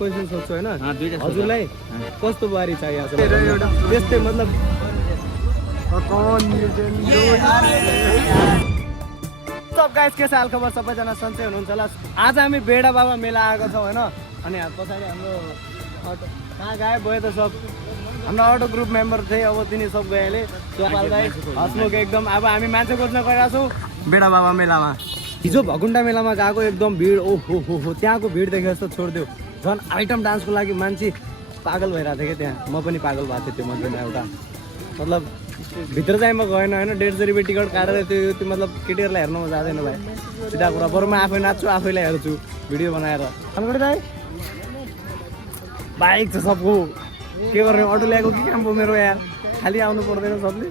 Question सोध्छु होइन हजुरलाई कस्तो बुहारी चाहिएको छ त्यस्तै मतलब सब गाइस के छ हाल खबर सबैजना सन्चै हुनुहुन्छ होला। आज हामी बेडा बाबा मेला आएको छौँ होइन अनि पछाडि हाम्रो अटो कहाँ गयो भयो त सब हाम्रो अटो ग्रुप मेम्बर थिए अब तिनी सब गए अहिले सोपाल दाइ हसमुख एकदम अब हामी मान्छे खोज्न गएका छौँ बेडा बाबा मेलामा। हिजो भकुन्डा मेलामा गएको एकदम भिड ओहो हो त्यहाँको भिड देखेर जस्तो छोडिदियो झन् आइटम डान्सको लागि मान्छे पागल भइरहेको थियो क्या त्यहाँ म पनि पागल भएको थिएँ त्यो मध्येमा एउटा मतलब भित्र चाहिँ म गएन होइन 150 रुपियाँ टिकट काटेर त्यो मतलब केटीहरूलाई हेर्नु जाँदैन भाइ सिधा कुरा बरु म आफै नाच्छु आफैलाई हेर्छु भिडियो बनाएर अलगढी दाइ बाइक छ सबको के गर्ने अटो ल्याएको के काम भयो मेरो यार खालि आउनु पर्दैन सबले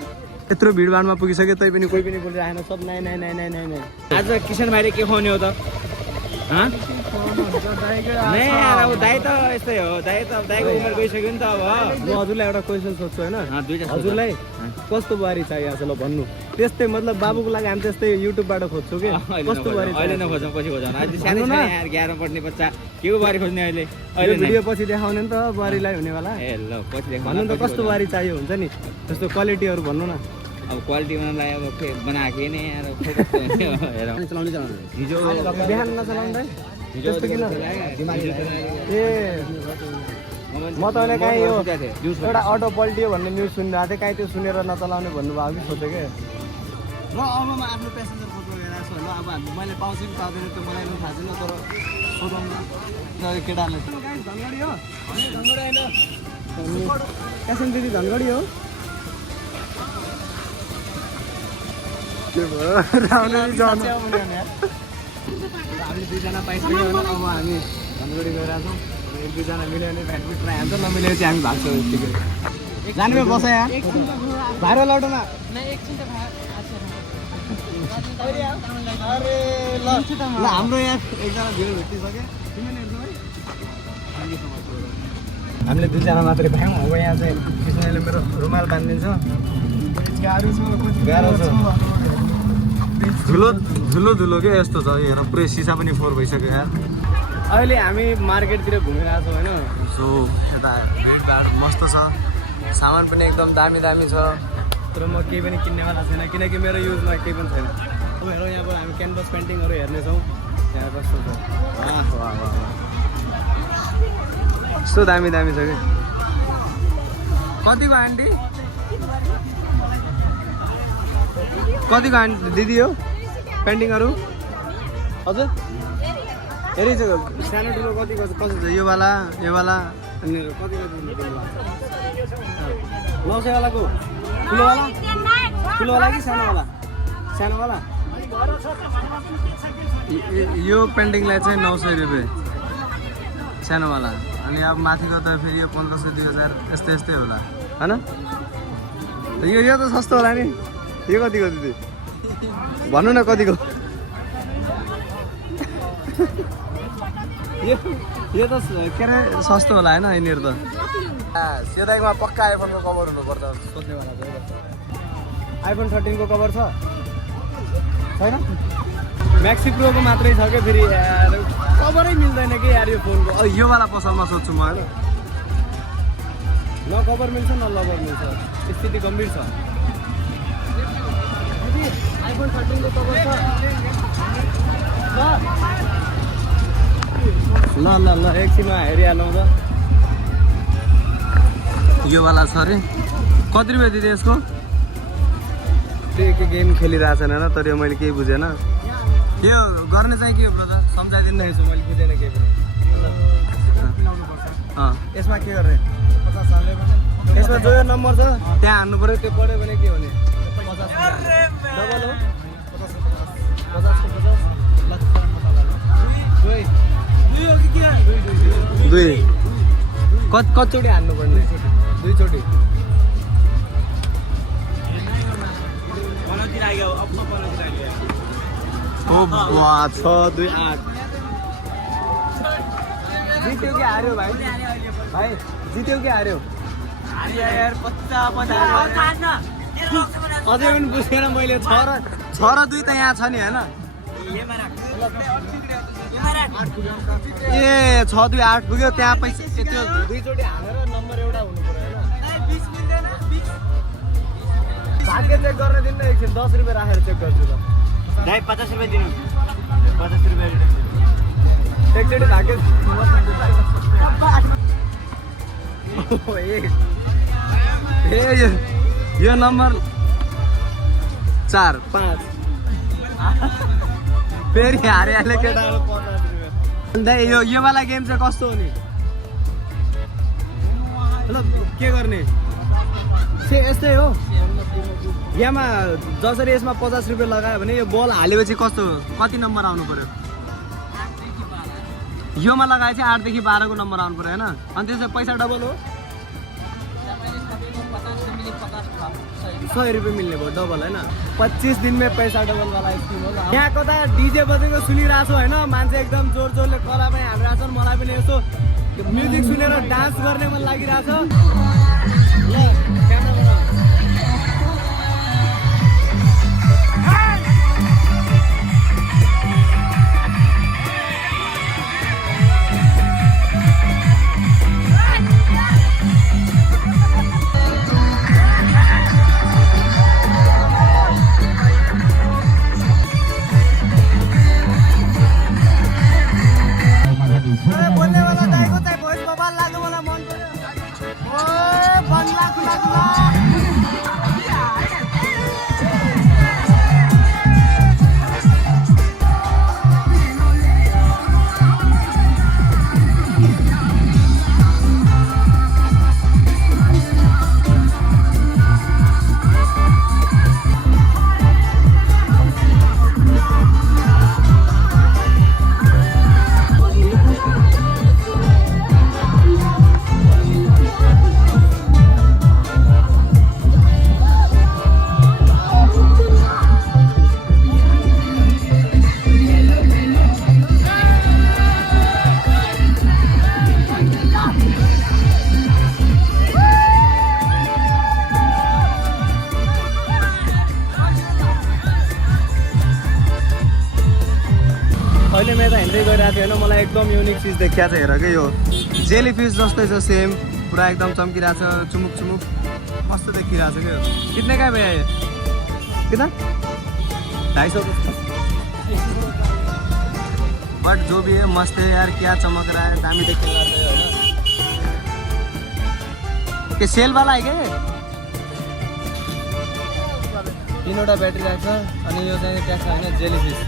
यत्रो भिडभाडमा पुगिसक्यो तै पनि कोही पनि बोलिरहेन सब नाइ नाइ नाइ नाइ नाइ नाइ आज किसान भाइले के खुवाउने हो त दाइ त यस्तै हो दाइ त दाइको उमेर गइसक्यो नि त अब म हजुरलाई एउटा क्वेसन सोध्छु होइन हजुरलाई कस्तो बुहारी चाहिएको छ ल भन्नु त्यस्तै मतलब बाबुको लागि हामी त्यस्तै युट्युबबाट खोज्छौँ कि कस्तो बुहारी अहिले नखोजौँ पछि खोजौँ आज सानो न 11 पढ्ने बच्चा के को बुहारी खोज्ने अहिले अहिले भिडियो पछि देखाउने नि त बुहारीलाई हुनेवाला ए ल पछि देखाउँ भन्नु त कस्तो बुहारी चाहियो हुन्छ नि त्यस्तो क्वालिटीहरू भन्नु न अब क्वालिटी बनाउनलाई अब बनाएको नै यार हेर चलाउने हिजो बिहान नचलाउँदै त्यस्तो किन ए म त अहिले कहीँ यो एउटा अटो पल्टियो भन्ने न्युज सुनिरहेको थिएँ कहीँ त्यो सुनेर नचलाउने भन्नुभयो कि सोचेँ क्या ल अब म आफ्नो पेसेन्जर खोज्नु गइरहेको छु ल अब मैले पाउँछु कि पाउँदैन त्यो मलाई पनि थाहा छैन तर सोधौँ न केटाहरूले धनगढी हो धनगढी होइन पेसेन्ट दिदी धनगढी हो के भयो हामीले दुईजना पाइसक्यो होइन अब हामी धनगढी गइरहेको छौँ एक दुईजना मिल्यो भने भ्याट ट्राई हान्छ नमिल्यो चाहिँ हामी भाग्छौँ यतिकै जाने बस यहाँ भाइरल अटोमा अरे ल हाम्रो यहाँ एकजना भिडियो भेटिसक्यो हामीले दुईजना मात्रै पायौँ अब यहाँ चाहिँ कृष्णले मेरो रुमाल बाँधिदिन्छ गाह्रो छ धुलो धुलो के यस्तो छ हेर पुरै सिसा पनि फोहोर भइसक्यो यार। अहिले हामी मार्केटतिर घुमिरहेको छौँ होइन सो यता भिडभाड मस्त छ सामान पनि एकदम दामी दामी छ तर म केही पनि किन्नेवाला छैन किनकि मेरो युजमा केही पनि छैन। अब हेरौँ यहाँबाट हामी क्यानभस पेन्टिङहरू हेर्नेछौँ त्यहाँ कस्तो छ कस्तो दामी दामी छ कि कतिको आन्टी कतिको आन्टी दिदी हो पेन्टिङहरू हजुर हेरि छ सानो ठुलो कतिको कस्तो छ योवाला योवाला अनि कतिको दिनुभएको 900 वालाको ठुलोवाला कि सानोवाला सानोवाला यो पेन्टिङलाई चाहिँ 900 रुपियाँ सानोवाला अनि अब माथिको त फेरि यो 1500 2000 यस्तै यस्तै होला होइन यो त सस्तो होला नि यो कतिको दिदी भन्नु न कतिको यो त के अरे सस्तो होला होइन यिनीहरू त सेदाइमा पक्का आइफोनको कभर हुनुपर्छ सोध्नेवाला आइफोन 13 को कभर छ छैन म्याक्सी प्रोको मात्रै छ क्या फेरि यार कभरै मिल्दैन कि यार यो फोनको योवाला पसलमा सोध्छु म होइन न कभर मिल्छ न लभर मिल्छ स्थिति गम्भीर छ आइफोन 13 को कभर छ ल ल ल एकछिनमा हेरिहालौँ त योवाला छ अरे कति रुपियाँ दिदी यसको त्यो गेम खेलिरहेछन् होइन तर यो मैले केही बुझेन यो गर्ने चाहिँ के हो ब्रदर सम्झाइदिनु रहेछु मैले बुझेन केही पनि यसमा के गर्ने यसमा जो यो नम्बर छ त्यहाँ हान्नु पऱ्यो त्यो पढ्यो भने के हुने 50 डबल हो 50 कतिचोटि हान्नु पर्ने दुईचोटि ओ 6 2 8 जित्यो कि हार्यो भाइ भाइ जित्यो कि हार्यो यार 50 अझै पनि बुझेन मैले 6 र 2 त यहाँ छ नि होइन ए 628 पुग्यो त्यहाँ पैसा त्यो दुईचोटि हालेर नम्बर एउटा हुनु पर्यो हैन भाग्य चेक गर्ने दिन एकछिन 10 रुपैयाँ राखेर चेक गर्छु त दाइ 50 रुपैयाँ दिनु 50 रुपैयाँ एकचोटि भाग्य यो नम्बर 4 5 फेरि हारिहाल्यो केटाहरू 50 रुपैयाँ अन्त यो वाला गेम चाहिँ कस्तो हो नि मतलब के गर्ने यस्तै हो यामा जसरी यसमा 50 रुपैयाँ लगायो भने यो बल हालेपछि कस्तो कति नम्बर आउनु पर्यो योमा लगाए चाहिँ 8 देखि 12 को नम्बर आउनु पर्यो हैन अनि त्यसपछि पैसा डबल हो 100 रुपैयाँ मिल्ने भयो डबल हैन 25 दिन में पैसा डबल वाला स्किम हो यहाँ कता डीजे बजेको सुनिरहेको छु हैन मान्छे एकदम जोर जोरले कला पनि हालिरहेको छन् मलाई पनि यसो म्युजिक सुनेर डान्स गर्ने मन लागिरहेछ ल क्यामेरा बोल्ने वाला दाइको चाहिँ भोइस मोबाइल लाग्नु मलाई मन पर्यो ओए बन्ला खुला खुला अहिले म यता हिँड्दै गइरहेको थिएँ होइन मलाई एकदम युनिक चिज देखिया छ हेर के यो जेली फिस जस्तै छ सेम पुरा एकदम चम्किरहेको छ चुमुक चुमुक मस्त देखिरहेको छ के यो कितने का भैया ये कितना 250 बट जो भी है मस्त है यार क्या चमक रहा है दामी देखने लग रहा है ना ये सेल वाला है क्या तीनवटा ब्याट्री राख्छ अनि यो चाहिँ क्या छ हैन जेली फिस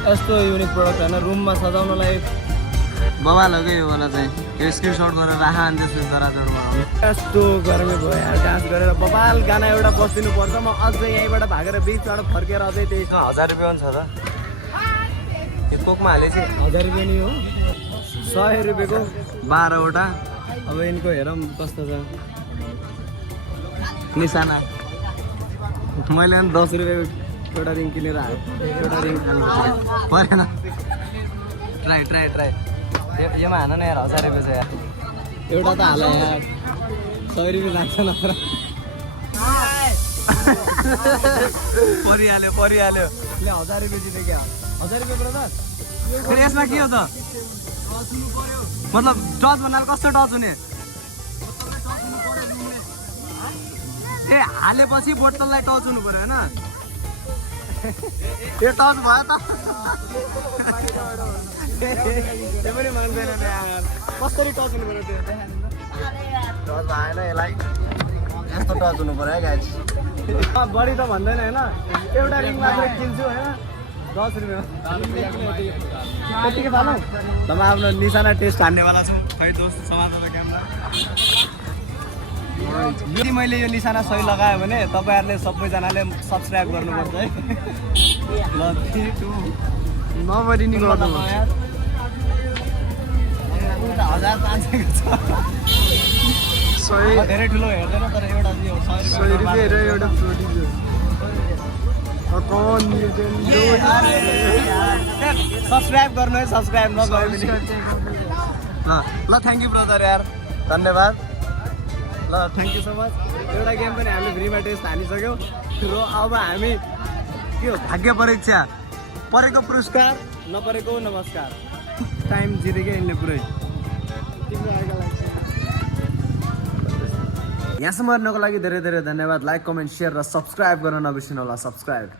यस्तो युनिक प्रोडक्ट हैन रुममा सजाउनलाई बवाल हो के यो वाला चाहिँ यो स्क्रिनशट गरेर राख अनि त्यसपछि जराजर बनाउनु यस्तो गर्मी भयो यार डान्स गरेर बवाल गाना एउटा बसिदिनु पर्छ म अझै यहीँबाट भागेर बिचबाट फर्केर अझै त्यही 1000 रुपैयाँ हुन्छ त यो कोकमा हालेपछि 1000 रुपैयाँ नि हो 100 रुपैयाँको 12 वटा अब यिनको हेरौँ कस्तो छ निशाना मैले 10 रुपैयाँ एउटा रिङ किनेर आयो एउटा रिङ परेन ट्राई ट्राई ट्राई योमा हान न यार 1000 रुपैयाँ छ यार एउटा त हाल यार 100 रुपैयाँ लाग्छ नत्र परिहाल्यो ले 1000 रुपैयाँ जिते क्या 1000 रुपैयाँ ब्रदर फेरि यसमा के हो त मतलब टच भन्नाले कस्तो टच हुने ए हालेपछि बोतललाई टच हुनु पर्यो हैन यो टच भयो त त्यो पनि मान्दैन यार कसरी टच हुनु पर्यो त्यो टच भएन यसलाई यस्तो टच हुनु पर्यो है गाइस बढी त भन्दैन हैन एउटा रिङ मात्र किन्छु हैन 10 रुपैयाँ त्यतिकै पालौ त म आफ्नो निशाना टेस्ट हान्नेवाला छु खै दोस्त समाजमा क्यामेरा यदि मैले यो निशाना सही लगायो भने तपाईहरुले सबैजनाले सब्स्क्राइब गर्नुपर्छ है ल 3 2 नबडी नि गर्नु यार 1500 को छ सही धेरै ठुलो हेर्दैन तर एउटा चाहिँ 100 रुपैयाँ र एउटा प्रोड्युसर सब्स्क्राइब गर्नु है सब्स्क्राइब नगरे पनि ल थ्यांक यू ब्रदर यार धन्यवाद ल थ्यांक यू सो मच एउटा गेम पनि हामीले फ्रीमा टेस्ट हानिसक्यौ र अब हामी के हो भाग्य परीक्षा परेको पुरस्कार नपरेको नमस्कार टाइम जितेकै यिनले पुरै यहाँसम्म हेर्नको लागि धेरै धेरै धन्यवाद। लाइक कमेन्ट सेयर र सब्सक्राइब गर्न नबिर्सिनु होला। सब्सक्राइब